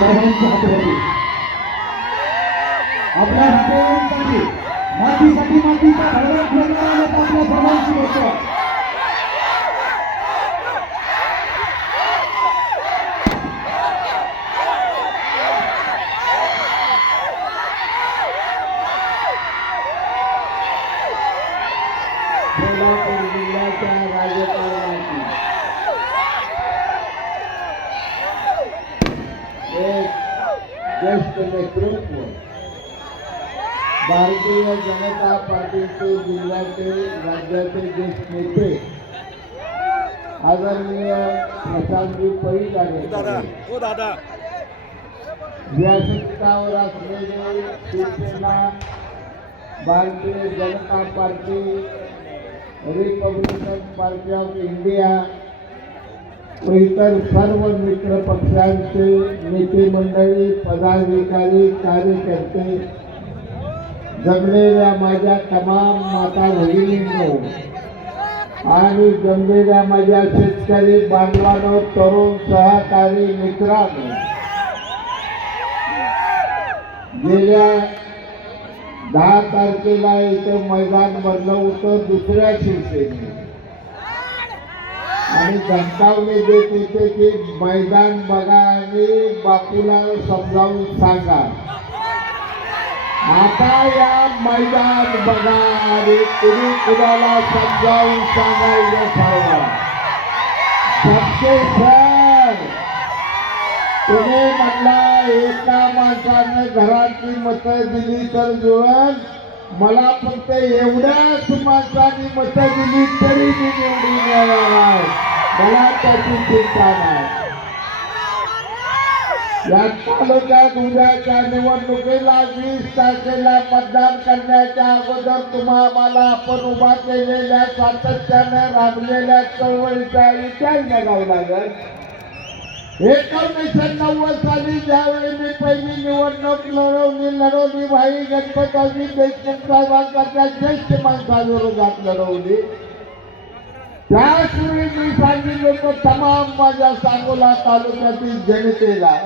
सर्वांची हातवरती आपल्या हातासाठी मातीसाठी मातीचा भरभर नेता आपल्या सर्वांची गोष्ट सोलापूर जिल्ह्याच्या राजकारणाची एक ज्येष्ठ नेतृत्व भारतीय जनता पार्टीचे जिल्ह्याचे राज्याचे ज्येष्ठ नेते. आदरणीय प्रशांतजी पै दादा झाले हो व्यासपीठावर असलेले Shivsena Bharatiya Janata Party Republican Party of India व इतर सर्व मित्र पक्षांचे नेते मंडळी पदाधिकारी कार्यकर्ते जमलेल्या माझ्या तमाम माता भगिनींनो आणि जमलेल्या माझ्या शेतकरी बांधवांनो तरुण सहकारी मित्रांनो गेल्या दहा तारखेला इथं मैदान बनलं होतं दुसऱ्या शिवसेने आणि जनतावने देत होते की मैदान बघा आणि बापूला समजावून सांगा. आता या मैदान बघा आणि तुम्ही कुणाला समजावून सांगायला ठरवा. सबके सर तुम्ही म्हटला एका माणसाने घराची मतं दिली तर जुळत मला फक्त एवढ्याच माणसाने मतं दिली तरी मी निवडून येणार मला त्याची चिंता नाही. या तालुक्यात उद्याच्या निवडणुकीला वीस तारखेला मतदान करण्याच्या अगोदर तुम्हाला आपण उभा केलेल्या सातत्याने राबलेल्या चळवळीचा इतिहास बघावा लागेल. एकोणीसशे नव्वद साली ज्यावेळी मी पहिली निवडणूक लढवली लढवली भाई गणपतरावजी देशमुख साहेबांच्या ज्येष्ठ माणसाविरोधात लढवली. त्याचवेळी मी सांगितलं तर तमाम माझ्या सांगोला तालुक्यातील जनतेला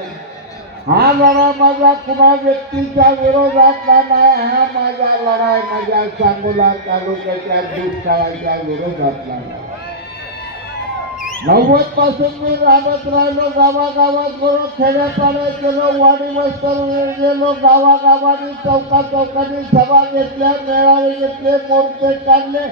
हा लढा माझा कुणा व्यक्तीच्या विरोधातला नाही हा माझा लढाय माझ्या सांगोला तालुक्याच्या दुष्काळाच्या विरोधातला नव्वदपासून मी राबत राहिलो गावागावात गेलो खेड्यापाड्यात गेलो वाडी वस्तर गेलो गावागावानी चौका चौकांनी सभा घेतल्या मेळावे घेतले मोर्चे काढले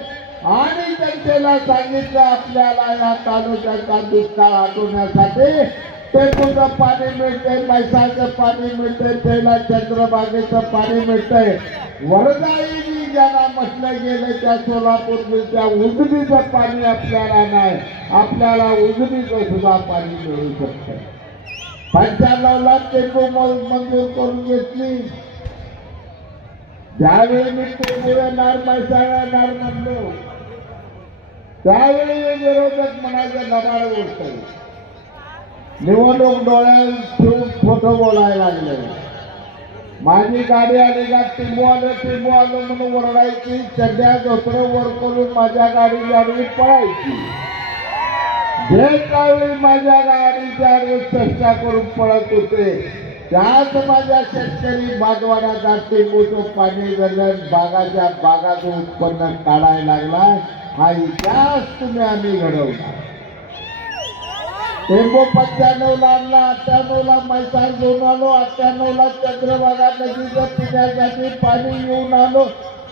आणि जनतेला सांगितलं आपल्याला या तालुक्याचा दुष्काळ हटवण्यासाठी ते कुठं पाणी मिळते मैसाचं पाणी मिळते त्याला चंद्रबागेचं पाणी मिळतंय. वरदाई ज्याला म्हटलं गेलं त्या सोलापूर त्या उजनीचं पाणी आपल्याला नाही. आपल्याला उजनीचं सुद्धा पाणी मिळू शकतं. पंच्याण्णवला टेकू मंजूर करून घेतली. ज्यावेळी मी टेकू येणार मैसाळा येणार म्हणलो त्यावेळी विरोधक म्हणायचं लबाड गोष्ट निवडणूक डोळ्यात फोटो बोलायला लागले. माझी गाडी आली का टिंबू आलं टिंबू आलं म्हणून ओरडायची सध्या धोतरं वर करून माझ्या गाडी आडवी पळायची. जे त्यावेळी माझ्या गाडीच्या आडवी चर्चा करून पळत होते त्याच माझ्या शेतकरी बागवानाचा टिंबूचं पाणी गरज बागाच्या बागाचं उत्पन्न काढायला लागला. हा इतिहास तुम्ही आम्ही घडवला. टेंबो पंच्याण्णवला आणला अठ्ठ्याण्णवला मैसार घेऊन आलो अठ्ठ्याण्णवला चंद्रभागा नदीचं पिण्यासाठी पाणी घेऊन आलो.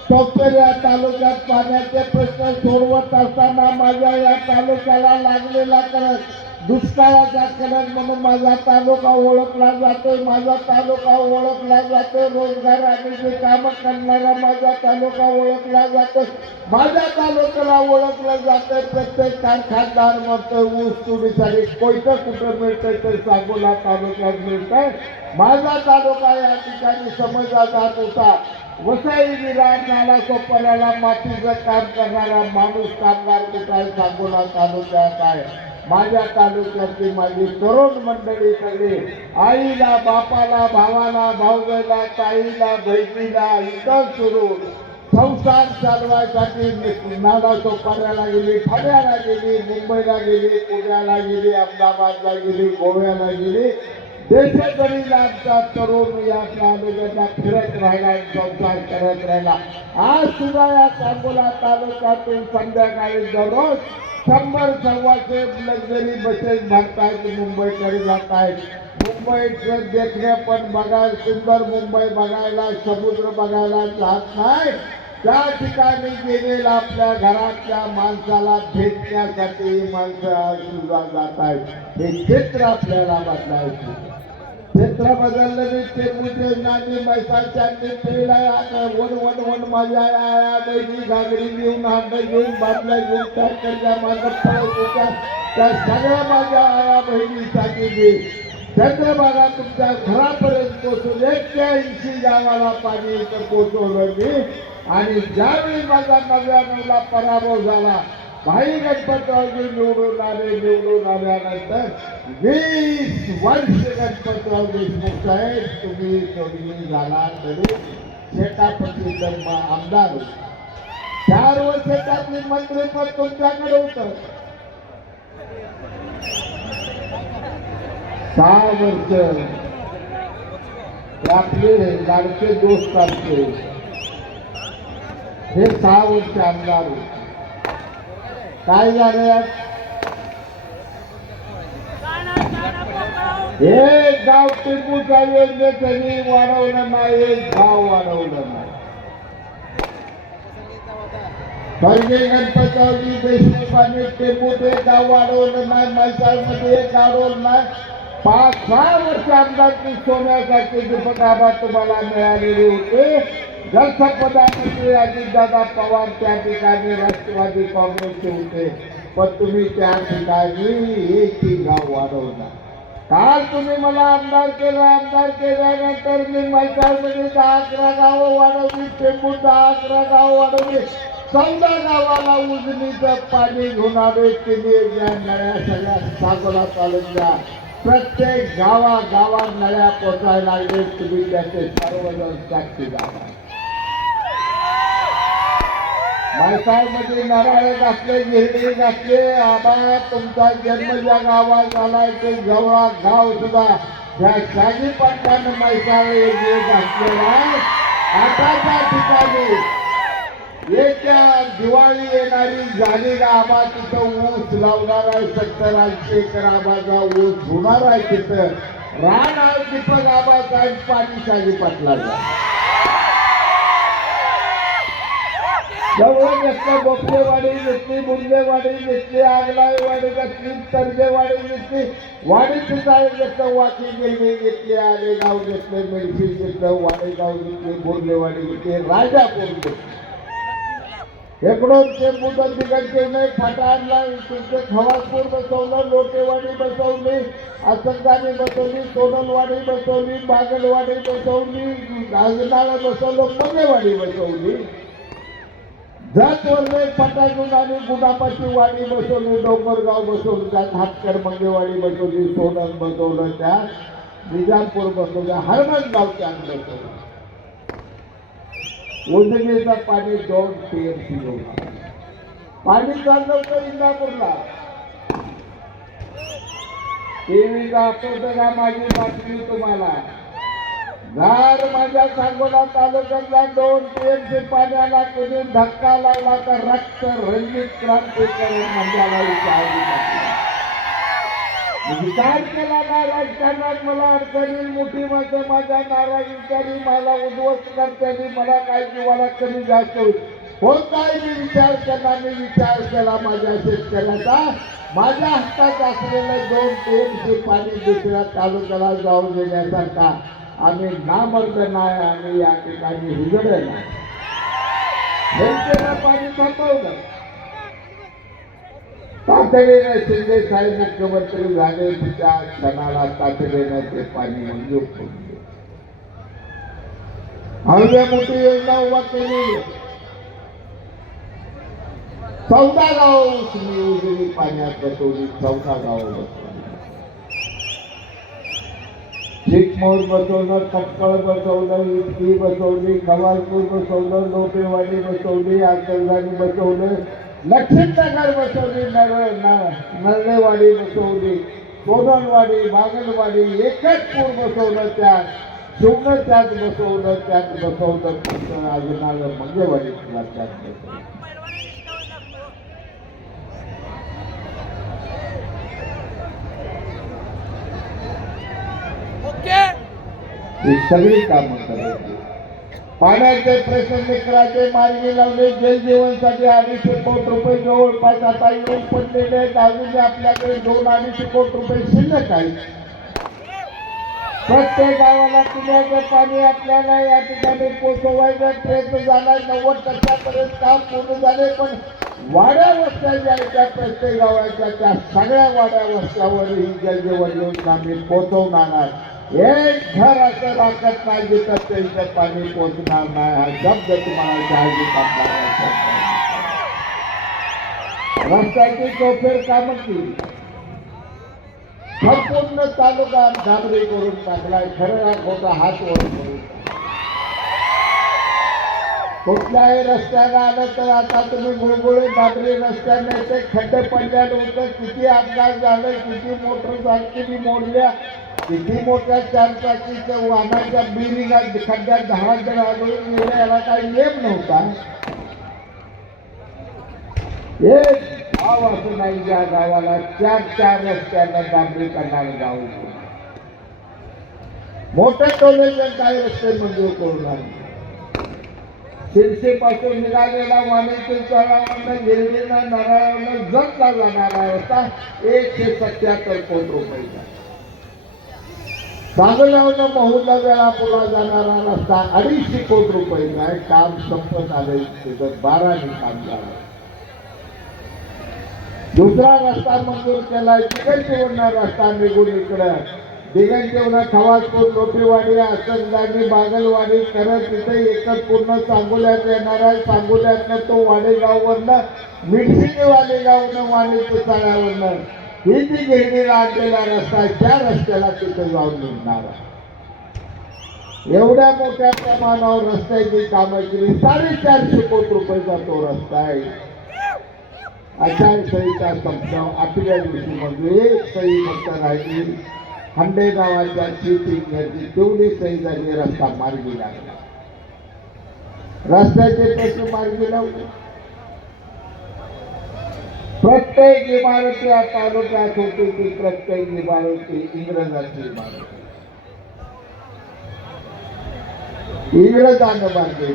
टोपेर या तालुक्यात पाण्याचे प्रश्न सोडवत असताना माझ्या या तालुक्याला लागलेला करत दुष्काळाचा कलर म्हणून माझा तालुका ओळखला जातोय माझा तालुका ओळखला जातोय रोजगार आणि जे कामं करणारा माझा तालुका ओळखला जातोय. माझ्या तालुक्याला ओळखलं जातंय प्रत्येक कारखानदार म्हणतोय ऊस तुडीसाठी कोयतं कुठं मिळतंय तर सांगोला तालुक्यात मिळतंय. माझा तालुका या ठिकाणी समजला जात होता. वसई विरार नाला सोपऱ्याला मातीचं काम करणारा माणूस कामगार कुठं आहे सांगोला तालुक्यात आहे. माझ्या तालुक्यातली माझी तरुण मंडळी सगळी आईला बापाला भावाला भाऊला ताईला बहिणीला इतर सुरू संसार चालवायसाठी नाडा सोपाऱ्याला गेली ठाण्याला गेली मुंबईला गेली पुण्याला गेली अहमदाबादला गेली गोव्याला गेली. देशेकरी आमचा तरुण या तालुक्याला फिरत राहिला संसार करत राहिला. आज सुद्धा या सांगोला तालुक्यातून संध्याकाळी दररोज शंभर सव्वाशे लक्झरी बसेस भरतायत मुंबईकडे जात आहेत. मुंबईचं देखणे पण बघायला सुंदर मुंबई बघायला समुद्र बघायला जात नाही. त्या ठिकाणी गेलेल्या आपल्या घरातल्या माणसाला भेटण्यासाठी माणसं सुद्धा जात आहेत. हे चित्र आपल्याला बदलायचं क्षेत्र बदललं मी ते मुझे नानी मैसाच्या पिढीला आता वन वन वन माझ्या आया बहिणी घागडी घेऊन हांड घेऊन बाटल्या घेऊन ट्रॅक्टरच्या मागं फळ होता त्या सगळ्या माझ्या आया बहिणीसाठी घे चंद्रभागा तुमच्या घरापर्यंत पोचून एक्क्याऐंशी गावाला पाणी इथं पोचवलं मी. आणि ज्यावेळी माझा नव्याण्णवला पराभव झाला भाई गणपतरावजी निवडून आले निवडून आल्यानंतर वीस वर्ष गणपतराव देशमुख साहेब तुम्ही कमी झाला तरी शेतापती जन्म आमदार. होते. चार वर्ष त्यातली मंत्रीपद तुमच्याकडे होतं. सहा वर्ष. आपले लाडके दोस्त असते हे सहा वर्ष आमदार. होते काय झालं? हे गाव टिपूच्या योजनेसाठी वाढवलं नाही एक गाव वाढवलं नाही. पहिले गणपतरावजी देशमुखांनी टेंबूत एक गाव वाढवलं नाही मैसाळमध्ये एक वाढवलं नाही. पाच सहा वर्ष आमदारकी सोन्यासाठी दीपक तुम्हाला मिळालेले होते. जलसंपदामंत्री अजितदादा पवार त्या ठिकाणी राष्ट्रवादी काँग्रेसचे होते. पण तुम्ही त्या ठिकाणी एकही गाव वाढवला. काल तुम्ही मला आमदार केलं आमदार केल्यानंतर मी मैसाळमध्ये दहा अकरा गावं वाढवली टेंबूत दहा अकरा गावं वाढवली. चौदा गावाला उजनीचं पाणी घेणारे केली या नळ्या सगळ्या सागोला तालुक्या प्रत्येक गावागावात नळ्या पोचायला लागले तुम्ही त्याचे सर्वजण साक्षी गावा मध्ये नराळे घातले गिरणी घातले आबा तुमचा जन्म ज्या गावात झालाय. ते जवळा गाव सुद्धा त्या शाजी पंथानं मैसाळ घातलेला आहे. आता ठिकाणी एक दिवाळी येणारी झाली का आबा? तिथं ऊस लावणार आहे सत्तर ऐंशी एकर आबाचा ऊस होणार आहे तिथं. राहणार आहे दीपक आबाचा आणि पाणी शाजी पाटला जवळ घेतलं बोपलेवाडी घेतली बुंदेवाडी घेतली आगलाईवाडी घेतली तरजेवाडी घेतली वाडी सुद्धा घेतलं वाकी गिरणी घेतली आलेगाव घेतले मेडशी घेतलं वाडेगाव घेतली बोरलेवाडी घेतली राजापूर घेतली इकडून ते मुदत तिकडचे नाही फाटा आणला तुमचे खवासपूर बसवलं लोटेवाडी बसवली आसंगाने बसवली सोनलवाडी बसवली बागलवाडी बसवली गाजनाला बसवलं मंगेवाडी बसवली. जात वरले पटाजून आणि गुडापाची वाडी बसवली डोंगरगाव बसवली त्यात हातकर मंगेवाडी बसवली सोनल बसवलं त्या निजामपूर बसवलं हरमनगाव त्यात बसवलं. उजनीचं पाणी दोन टीएमसी होणार पाणी चाललं होतं इंदापूरला. टीव्ही का माझी बातमी तुम्हाला. घर माझ्या सांगोला तालुक्यातल्या दोन टीएमसी पाण्याला कुणी धक्का लावला तर रक्त रंजित क्रांतीकरण मंडळाला विचारली विचार केला का राजकारणात मला अडचणी मोठी माझं माझ्या नाराजीच्यानी मला उद्ध्वस्त करतानी मला काय जीवाला कमी जास्त होईल? काय मी विचार केला मी विचार केला माझ्या शेतकऱ्याचा. माझ्या हक्कात असलेलं दोन टीएमसी पाणी दुसऱ्या तालुक्याला जाऊन देण्यासारखा आम्ही नामर्द नाही आम्ही या ठिकाणी हिजडे नाही. पाणी थांबवलं तातडीने शिंदे साहेब मुख्यमंत्री झाले तिच्या क्षणाला तातडीने ते पाणी मंजूर करून दिले. मोठी योजना उभा केली. चौदा गाव तुम्ही उजवी पाण्यात बसवली चौदा गाव बसवली. चिकमोर बसवलं खटकळ बसवलं इटकी बसवली खवालपूर बसवलं लोपेवाडी बसवली आकलवाडी बसवलं लक्ष्मीनगर बसवली नरळेवाडी बसवली सोनलवाडी बागलवाडी एकच पूर बसवलं त्यात शिवनं त्यात बसवलं त्यात बसवलं पुढचं अजून मंगेवाडी त्यात बसवलं. ही सगळी कामं करायची. पाण्याचे प्रश्न निकराचे मार्गी लावले जलजीवनसाठी अडीचशे कोटी रुपये जवळपास आता येऊन पडलेले आहेत. आपल्याकडे दोन अडीचशे कोटी रुपये शिल्लक आहेत. प्रत्येक गावाला पिण्याचं पाणी आपल्याला या ठिकाणी पोचवायचा प्रयत्न झाला नव्वद टक्क्यापर्यंत काम पूर्ण झाले पण वाड्या वस्त्या ज्या आहेत त्या प्रत्येक गावाच्या त्या सगळ्या वाड्या वस्त्यावर ही जलजीवन योजना आम्ही पोचवणार आहे एक घर असं राखत नाही जिथं त्यांचं पाणी पोचणार नाही. हा शब्द तुम्हाला जाहीर करणार रस्त्याची चौफेर कामं केली. संपूर्ण तालुका डांबरी करून टाकलाय. खरं खोटा हात वर करून कुठल्याही रस्त्याला आलं तर आता तुम्ही गुळगुळे डांबरी रस्त्याने ते खड्डे पडल्यानंतर किती अपघात झाले किती मोटरसायकली मोडल्या किती मोठ्या चार चाकीच्या वाहनाच्या बिलिंगा खड्ड्यात धारांकडे आढळून गेल्या याला काही नेम नव्हता. एक गाव असं नाही ज्या गावाला चार चार रस्त्यांना डांबरी करणारे गाव मोठ्या टोलेच्या काही रस्ते मंजूर करून आले शिरसेपासून निघालेला वाणीतील तळावरनं गिरडीनं नराळावरनं जगला जाणारा रस्ता एकशे सत्याहत्तर कोटी रुपयाचा सांगल्यावरनं महुला वेळा जाणारा रस्ता अडीचशे कोटी रुपये आहे काम संपत आलंय तिथं बाराने काम झालं. दुसरा रस्ता मंजूर केलाय दिगंजीवरनं रस्ता निघून इकडं. दिगंजीवनं खवासपूर लोटीवाडी आसनदानी बागलवाडी करत तिथे एकच पूर्ण सांगोल्यात येणार आहे. सांगोल्यातनं तो वाडेगाववरनं मिरसिंगी वाडेगावनं वाणी पुतळ्यावरनं ही जी गिरणीला आणलेला रस्ता आहे त्या रस्त्याला तिथे जाऊन निघणार आहे. एवढ्या मोठ्या प्रमाणावर रस्त्याची कामं केली साडेचारशे कोटी रुपयाचा तो रस्ता आहे. आचारसंहिता संपला आपल्या दिवशी म्हणजे एक सही फक्त राहिली. हंडे गावाच्या शिवसिंगची तेवढी सही झाली रस्ता मार्गी लागला. रस्त्याचे प्रश्न मार्गी लावले. प्रत्येक इमारत या तालुक्यात होती ती प्रत्येक इमारत इंग्रजांची इमारत. इंग्रजांना बांधली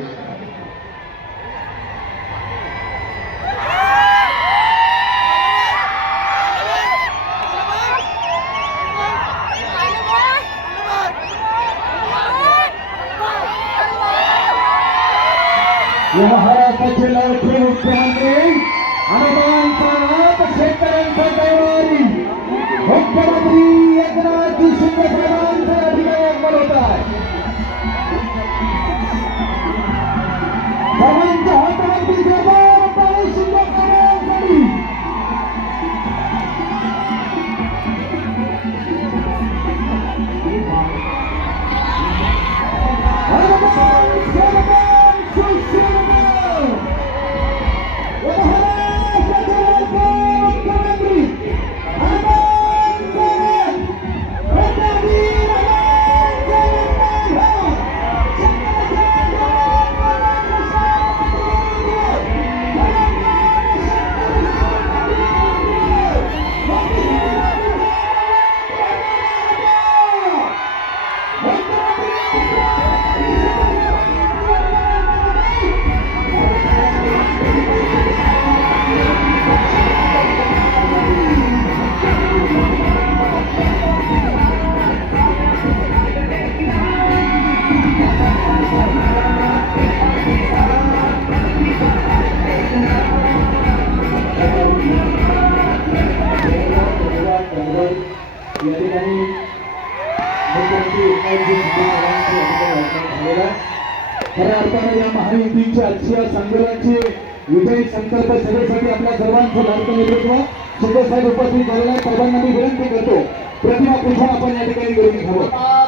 आपल्या सर्वांचं नेतृत्व शिंदे साहेब उपस्थित झालेला आहे सर्वांना मी विनंती करतो. प्रतिमा पुष्पा आपण या ठिकाणी करून घ्यावं.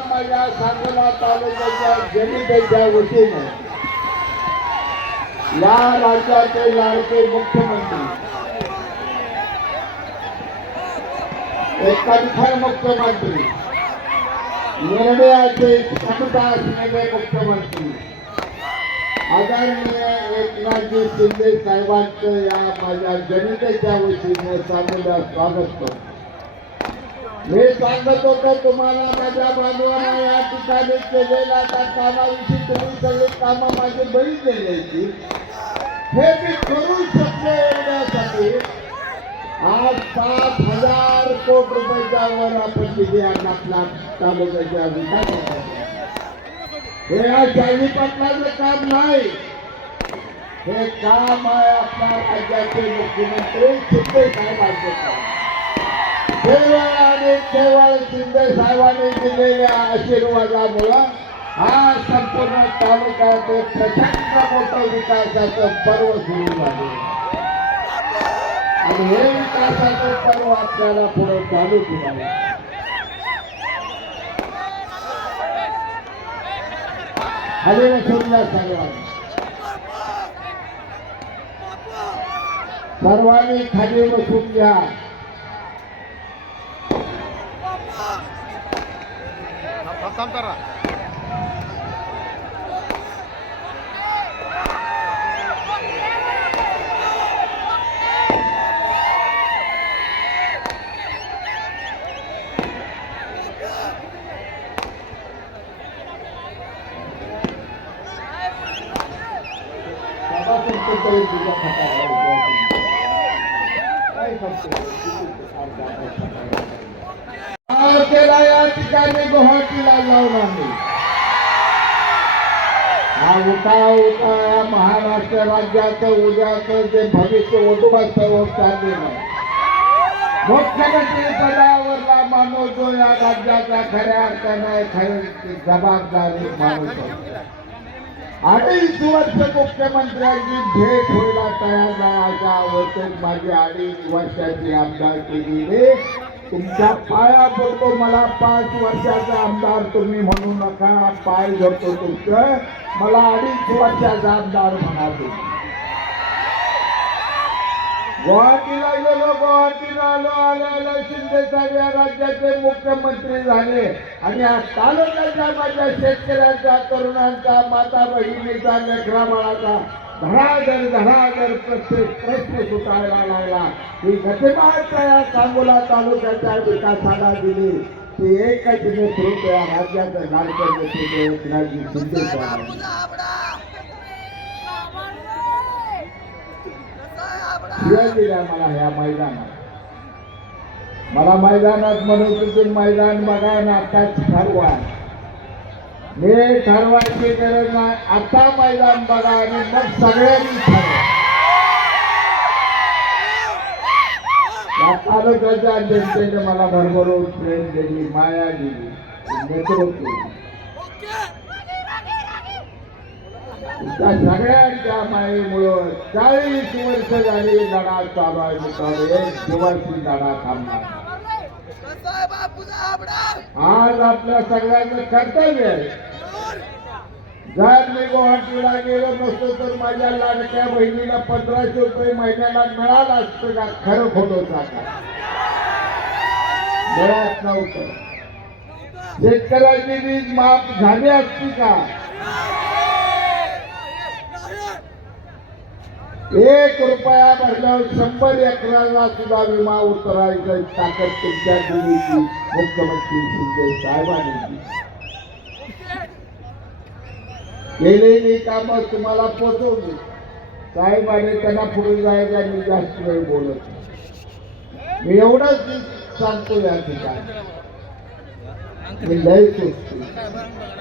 माझ्या सांगोला तालुक्याच्या जनतेच्या वतीने या राज्याचे लाडके मुख्यमंत्री एक कणखर मुख्यमंत्री निर्णयाचे क्षमता असलेले मुख्यमंत्री आदरणीय एकनाथजी शिंदे साहेबांचं या माझ्या जनतेच्या वतीने चांगलं स्वागत करतो. मी सांगत होतो तुम्हाला माझ्या बांधवांना या ठिकाणी केलेल्या त्या कामाविषयी तुम्ही सगळी कामं माझी बघितलेली हे मी करू शकलो येण्यासाठी आज सात हजार कोटी रुपयाच्या वर आपण निधी आणला तालुक्याच्या विकासासाठी. हे या शाही पाटलाचं काम नाही. हे काम आहे आपल्या राज्याचे मुख्यमंत्री शिंदे साहेबांचे केवळ आणि केवळ शिंदे साहेबांनी दिलेल्या आशीर्वादामुळं हा संपूर्ण तालुक्यात प्रचंड मोठं विकासाचं पर्व सुरू झाले. आणि हे विकासाचं पर्व आपल्याला पुढे चालू केलं હવે રસોલ્લાસ સાગરવાણી ભરવાની ખાડીનો સુખ્યા સત્તાંતરા बाबा तुझ्या काय करतो या ठिकाणी गुवाहाटीला जाऊन हा उठा उठा महाराष्ट्र राज्याचं उद्याचं जे भविष्य उद्भवतं होत मुख्यमंत्री पदावरला माणूस जो या राज्याचा खऱ्या अर्थाने खरी जबाबदारी माणूस अडीच वर्ष मुख्यमंत्र्यांची भेट व्हायला तयार नाही अशा अवस्थेत माझी अडीच वर्षाची आमदार केली तुमच्या पाया पडतो मला पाच वर्षाचा आमदार तुम्ही म्हणू नका. पाय धरतो तुमचं. मला अडीच वर्षाचा आमदार म्हणा तुम्ही गुवाहाटीला गेलो गुवाहाटीला आलो आल्याला शिंदे साहेब या राज्याचे मुख्यमंत्री झाले आणि आज तालुक्याच्या माझ्या शेतकऱ्यांचा तरुणांचा माता बहिणीचा लेकरा बाळाचा धडाधड धडाधड प्रत्येक प्रश्न सुटायला लागला ही गतिमानता या सांगोला तालुक्याच्या विकासाला दिली ती एकच नेतृत्व या राज्याचं लाडकं नेतृत्व एकनाथजी शिंदे साहेब शिवाय दिल्या मला ह्या मैदानात. मला मैदानात म्हणून तुम्ही मैदान बघा ना आताच ठरवा मी ठरवायची गरज नाही. आता मैदान बघा आणि मग सगळ्यांनी ठरवा. तालुक्याच्या जनतेने मला भरभरून प्रेम दिली माया दिली नेतृत्व दिली त्या सगळ्यांच्या मायेमुळं चाळीस वर्ष झाली लढा चालू आहे मित्रांनो एक दिवशी लढा थांबणार आज आपल्या सगळ्यांचं कर्तव्य आहे. जर मी गुवाहाटीला गेलो नसतो तर माझ्या लाडक्या बहिणीला पंधराशे रुपये महिन्याला मिळाला असतं का? खरं खोटं सांगा. मिळत नव्हतं. शेतकऱ्यांची वीज माफ झाली असती का? एक रुपया भरल्यावर शंभर एकराला सुद्धा विमा उतरायचा ताकद तुमच्या दिलीची मुख्यमंत्री शिंदे साहेबांनी. दिली. केलेली कामं तुम्हाला पोचवली. साहेबांनी त्यांना पुढे जायला मी जास्त वेळ बोलत मी एवढंच सांगतो या ठिकाणी. मी लय सोचतो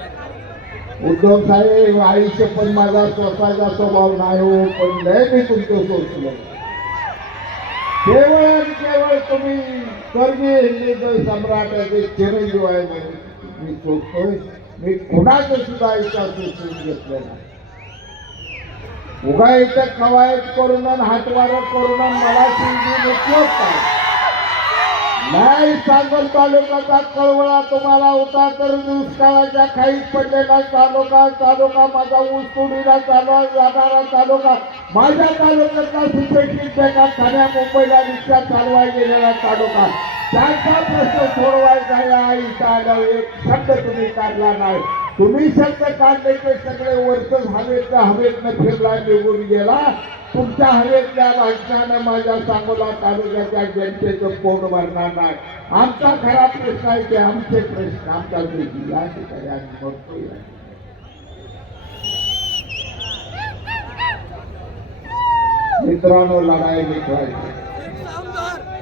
उद्धव साहेब आयुष्य पण माझा स्वतःचा स्वभाव नाही हो पण लय मी तुमचं सोचलो केवळ केवळ तुम्ही कर्मी हिंदू सम्राटाचे चिरंजीव आहे म्हणून मी सोचतोय मी कुणाचं सुद्धा आयुष्यात सोचून घेतलं नाही. उगा इथं कवायत करून आणि हातवारं करून मला शिंदी उपयोग काय नाही सांगल तालुक्याचा कळवळा तुम्हाला होता तर दुष्काळाच्या खाईत पडलेला तालुका तालुका माझा ऊस तोडीला चालू जाणारा तालुका. माझ्या तालुक्यातला सुपेक्षित बेगा ठाण्या मुंबईला रिक्षा चालवाय गेलेला तालुका. त्यांचा प्रश्न सोडवायचा या इथं आल्यावर एक शब्द तुम्ही काढला नाही. तुम्ही शब्द काढले ते सगळे वर्ष हवेत हवेतनं फिरला निघून गेला. तुमच्या हवेतल्या भाषणानं माझ्या सांगोला तालुक्याच्या जनतेचं पोट भरणार नाही. आमचा खरा प्रश्न आहे की आमचे प्रश्न आमच्या पैकी या ठिकाणी आम्ही म्हणतो मित्रांनो लढाई मिटवायची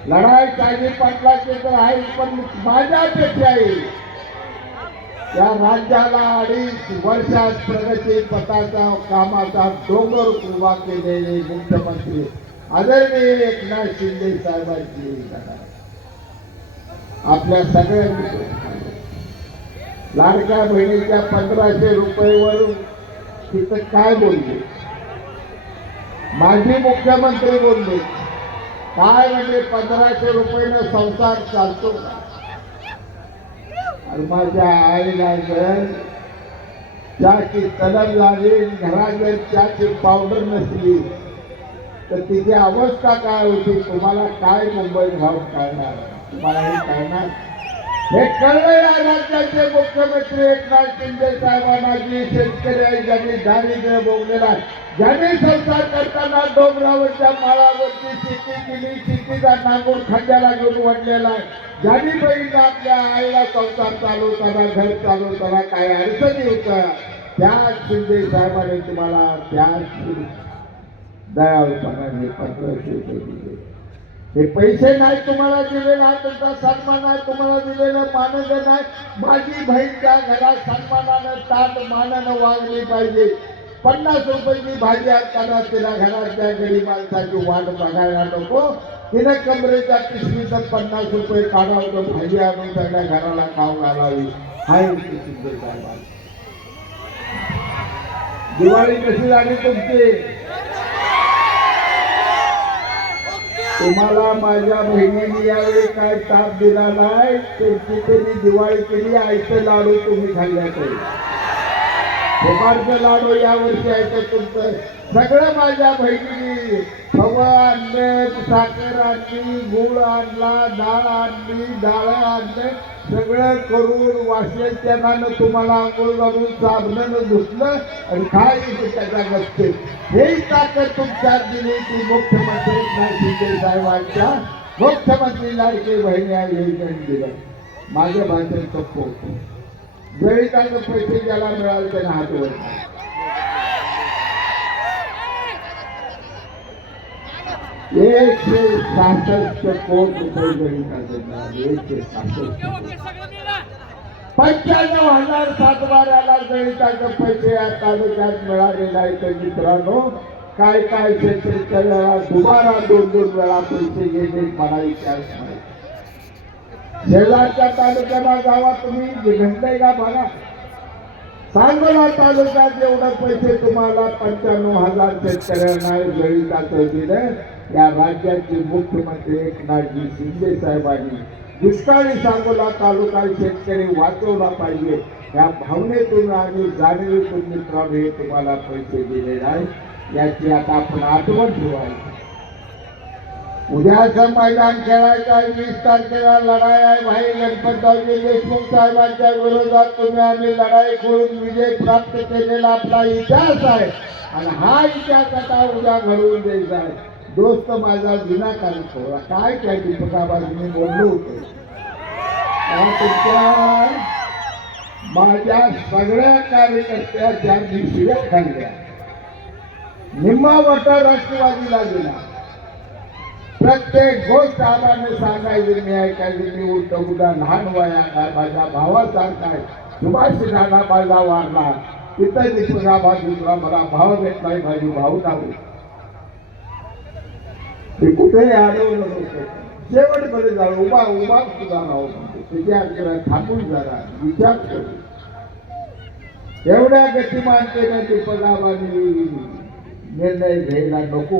लढाई साहेब पाटलाचे तर आहे पण माझ्यापेक्षा आहे. या राज्याला अडीच वर्षात प्रगती पथाचा कामाचा डोंगर उभा केलेले मुख्यमंत्री आदरणीय एकनाथ शिंदे साहेबांची आपल्या सगळ्या लाडक्या बहिणीच्या पंधराशे रुपयेवरून तिथं काय बोलले? माजी मुख्यमंत्री बोलले काय म्हणजे पंधराशे रुपयेनं संसार चालतो का? आणि माझ्या आईला जर चहाची तलब लागली घरात त्याची चहाची पावडर नसली. तर तिची अवस्था काय होती? तुम्हाला काय मुंबई भाव कळणार? तुम्हाला हे कळणार? हे कळलेल्या राज्याचे मुख्यमंत्री एकनाथ शिंदे साहेबांना जी शेतकरी आहे ज्यांनी दारिद्र्य भोगलेला ज्यांनी संसार करताना डोंगरावरच्या माळावरची शेती केली शेतीचा नांगूर खांद्याला घेऊन वाढलेला आहे. ज्यांनी बघितलं आपल्या आईला संसार चालवताना घर चालवताना काय अडचणी होत्या त्याच शिंदे साहेबांनी तुम्हाला त्याच दयाळूपणाने पत्र दिले हे पैसे नाही तुम्हाला दिलेला तुमचा सन्मान आहे तुम्हाला दिलेलं मानद नाही. माझी बहीण त्या घरात सन्मानानं ताट मानानं वागली पाहिजे. पन्नास रुपयाची भाजी असताना तिला घरात त्या गरीब माणसाची वाट बघायला नको. तिने कमरेच्या पिशवीचं पन्नास रुपये काढावं भाजी आणून सगळ्या घराला खाऊ घालावी. हाय दिवाळी कशी झाली तुमची? तुम्हाला माझ्या बहिणीने यावेळी काय ताप दिला नाही तिथे ती दिवाळी केली आईचे लाडू तुम्ही खाल्ल्याचे फुकारचं लाडू यावर्षी आहे तुमचं. सगळं माझ्या बहिणीने. खवा आणलं साखर आणली गुळ आणला डाळ आणली डाळ आणले सगळं करून वाशेल त्यानं तुम्हाला आंघोळ घालून साबणानं धुतलं आणि काय त्याच्या गप्पे हे ताकद तुमच्या दिली ती मुख्यमंत्री एकनाथ शिंदे साहेबांच्या मुख्यमंत्री लाडके बहिणी आहे दिलं माझं भाषण चप्प होतं जरी त्यांना पैसे ज्याला मिळाले त्याने हात वर. केला. एकशे सहासष्ट कोटी रुपये गणिताचे मिळाले एकशे सहासष्ट पंच्याण्णव हजार सातबाऱ्याला गणिताचे पैसे या तालुक्यात मिळालेले आहेत तर मित्रांनो. काय काय शेतकऱ्याला दुबारा दोन दोन वेळा पैसे घेणे मला विचार नाही. शेजारच्या तालुक्याला जावा तुम्ही घंटे का बघा. सांगोला तालुक्यात एवढं पैसे तुम्हाला पंच्याण्णव हजार शेतकऱ्यांना गणिताचं दिलं. या राज्याचे मुख्यमंत्री एकनाथजी शिंदे साहेबांनी दुष्काळी सांगोला तालुका शेतकरी वाचवला पाहिजे. या भावनेतून आणि जाणीवेतून मित्रांनो हे तुम्हाला पैसे दिले नाही. याची आता आपण आठवण ठेवायची. उद्याचं मैदान खेळायचं आहे वीस तारखेला लढाई आहे. भाई गणपतरावजी देशमुख साहेबांच्या विरोधात तुम्ही आम्ही लढाई करून विजय प्राप्त केलेला आपला इतिहास आहे. आणि हा इतिहास आता उद्या घडवून द्यायचा आहे. दोस्त माझा विनाकारण सोहळा. काय काय दीपकाबाजी मी बोललो होतो? माझ्या सगळ्या कार्यकर्त्याच्या दिवशी खाल्ल्या. निम्मा वाटा राष्ट्रवादीला दिला प्रत्येक गोष्ट आम्हाला सांगायची मी ऐकायची मी उलट उद्या लहान वया काय माझ्या भावासारखा सुभाष नाना माझा वारला. तिथं दीपिका दुसरा मला भाव भेटलाय माझी भाऊ नाऊ ते कुठेही अडवलं नव्हतं शेवटकडे जाऊ उभा उभा सुद्धा राहू विचार करा थांबून जरा विचार करू. एवढ्या गतिमानतेनं दीपकाबानी निर्णय घ्यायला नको.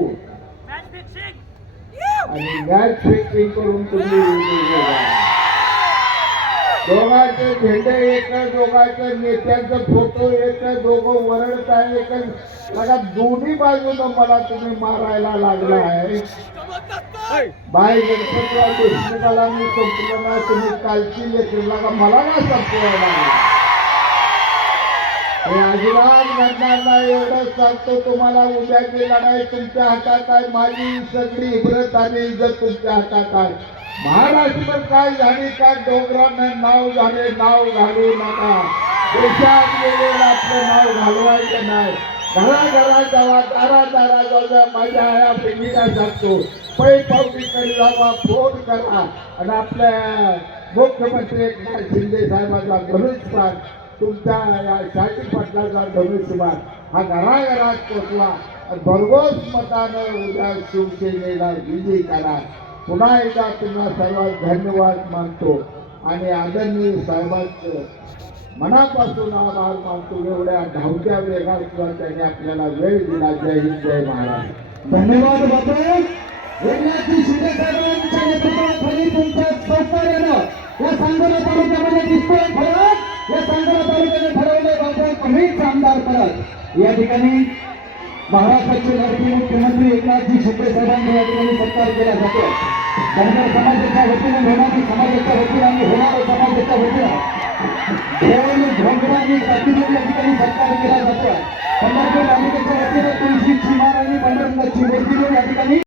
आणि मॅच फिक्सिंग करून तुम्ही झाला. दोघांचे झेंडे एक दोघांच्या नेत्यांचं फोटो एक दोघं वरडत आहे. एक दोन्ही बाजूनं मला तुम्ही मारायला लागला आहे. बाय गणपतीला देशमुखाला मी संपलं ना तुम्ही कालची लेकरला का मला ना संपवायला हे अजिबात घडणार नाही एवढंच सांगतो तुम्हाला. उद्याची लढाई तुमच्या हातात आहे. माझी सगळी इब्रत आणि इज्जत तुमच्या हातात आहे. महाराष्ट्र काय झाली का डोंगरानं नाव झाले नाव घालू नका. देशात गेलेलं आपलं नाव घालवायचं नाही. घरा जावा दारा दारा जाऊ माझ्या आया पिढीला सांगतो पै पावतीकडे जावा फोन करा. आणि आपल्या मुख्यमंत्री एकनाथ शिंदे साहेबांचा धनुष्यबाण. तुमच्या या शाही पाटलाचा धनुष्यबाण. हा घराघरात पोचवा. आणि भरघोस मतानं उद्या शिवसेनेला विजयी करा. पुन्हा एकदा तुम्हाला सर्वात धन्यवाद मानतो आणि आदरणीय साहेबांचं मनापासून आभार मानतो. एवढ्या धावत्या वेगात सुद्धा त्यांनी आपल्याला वेळ दिला. जय हिंद जय महाराज धन्यवाद बापू. एकनाथजी शिंदे साहेबांच्या नेतृत्वाखाली तुमच्या सहकार्यानं या सांगोला तालुक्यामध्ये दिसतोय फरक. या सांगोला तालुक्याने ठरवले कमीच आमदार परत या ठिकाणी महाराष्ट्राचे लाडके मुख्यमंत्री एकनाथजी शिंदे साहेबांनी या ठिकाणी सत्कार केला जातो. धनगर समाजाच्या वतीने होणारी समाजाच्या वतीने आणि होणाऱ्या समाजाच्या वतीने भोंगरांनी ताकदीने या ठिकाणी सत्कार केला जातो. पंढरपूर तालुक्याच्या वतीने तुळशी चिमार आणि पंढरपूरची मूर्ती या ठिकाणी